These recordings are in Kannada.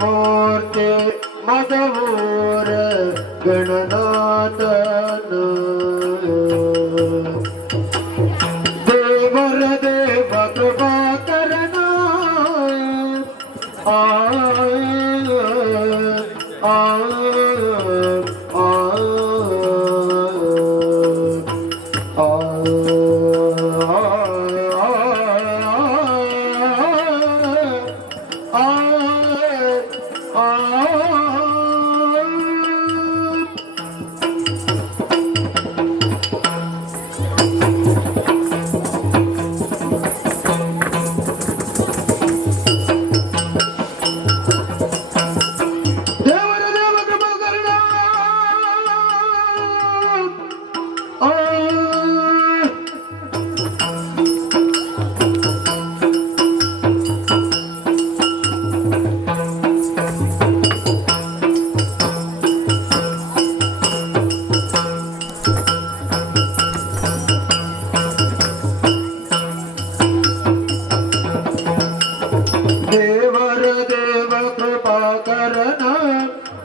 ಮೂರ್ತಿ ಮದವೂರ ಗಣನಾಥನ ದೇವರ ದೇವ ಕೃಪಾಕರನ ಆ ಆ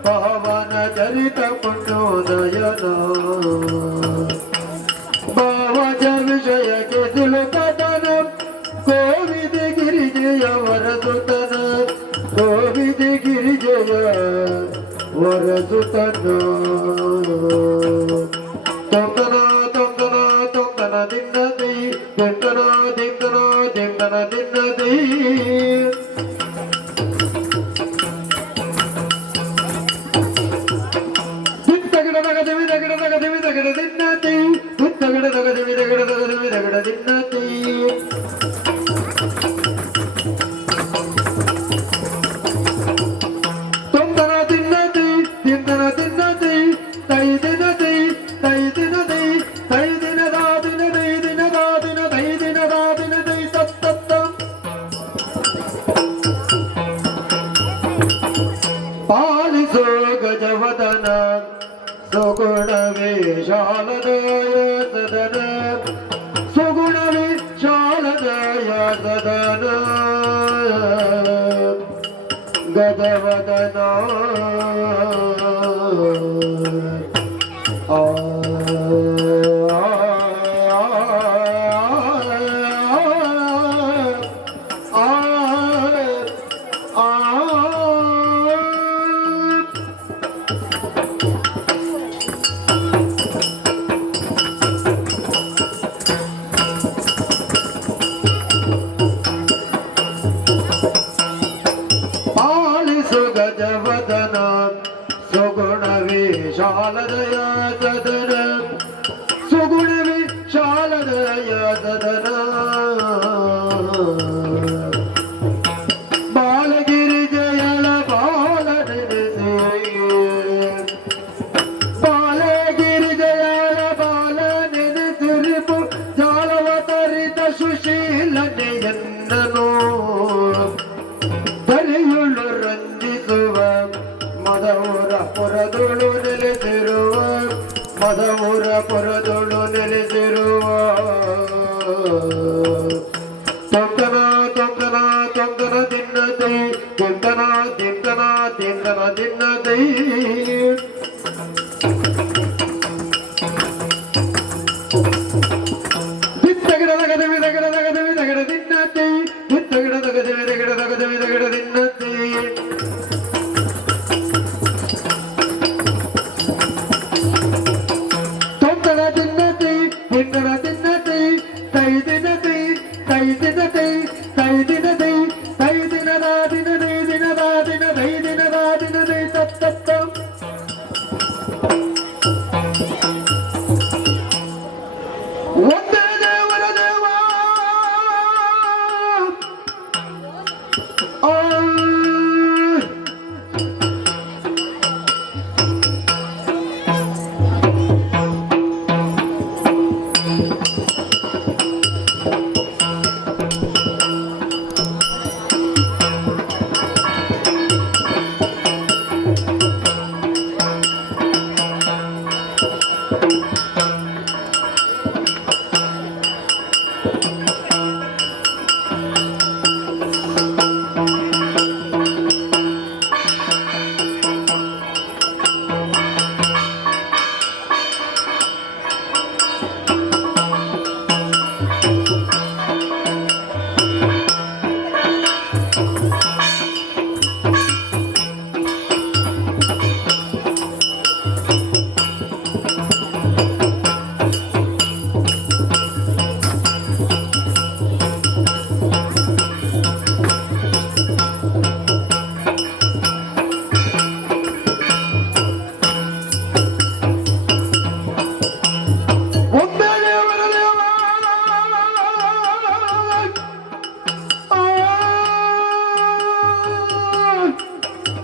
ಪವನ ಚರಿತ ಪುಣ್ಯೋದಯನ ಭಾವಜ ವಿಷಯಕ್ಕೆ ಸುಲಕತನ ಕೋವಿದ ಗಿರಿಜಯ ವರಸುತನ ಕೋವಿದ ಗಿರಿಜಯ ವರಸುತನ ತೊಂದನ ತೊಂದನ ತೊಂದನ ದಿನ್ನದಿ ದಿಂದನ ದಿಂದನ ದಿಂದನ ದಿನ್ನದಿ ಪಾಲಿಸೋ ಗಜವದನ ಸುಗುಣವೇ ಶಾಲದಯ ಸದನ ಸುಗುಣವೇ ಶಾಲದಯ ಸದನ ಗಜವದನ ಗಜವದನ ಸುಗುಣವೇ ಶಾಲದಯ ಸದನ ಸುಗುಣವೇ ಶಾಲದಯ ಸದನ ಬಾಲಗಿರಿ ಜಯಳ ಬಾಲ ನೆನೆಸಿ ಬಾಲಗಿರಿ ಜಯಳ ಬಾಲ ನೆನೆಸಿರಿಪು ಜಾಲವತರಿತ ಸುಶೀಲನೆಯನ್ನನು ದರಿಯುಳ್ಳು ಮದವೂರ ಪುರದೊಳು ನೆಲೆಸಿರುವ ಮದವೂರ ಪುರದೊಳು ನೆಲೆಸಿರುವ ತೊಂದನ ತೊಂದನ ತೊಂದನ ದಿನ್ನದೈ ತೊಂದನ ದಿಂದನ ದಿಂದನ ದಿನ್ನದೈ ದಿತ್ತಗಿಡದಗದ ವಿದಗಿಡದಗದ ವಿದಗಿಡ ದಿನ್ನದೈ ದಿತ್ತಗಿಡದಗದ ವಿದಗಿಡದಗದ ವಿದಗಿಡ ದಿನ್ನದೈ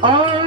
ಆಳ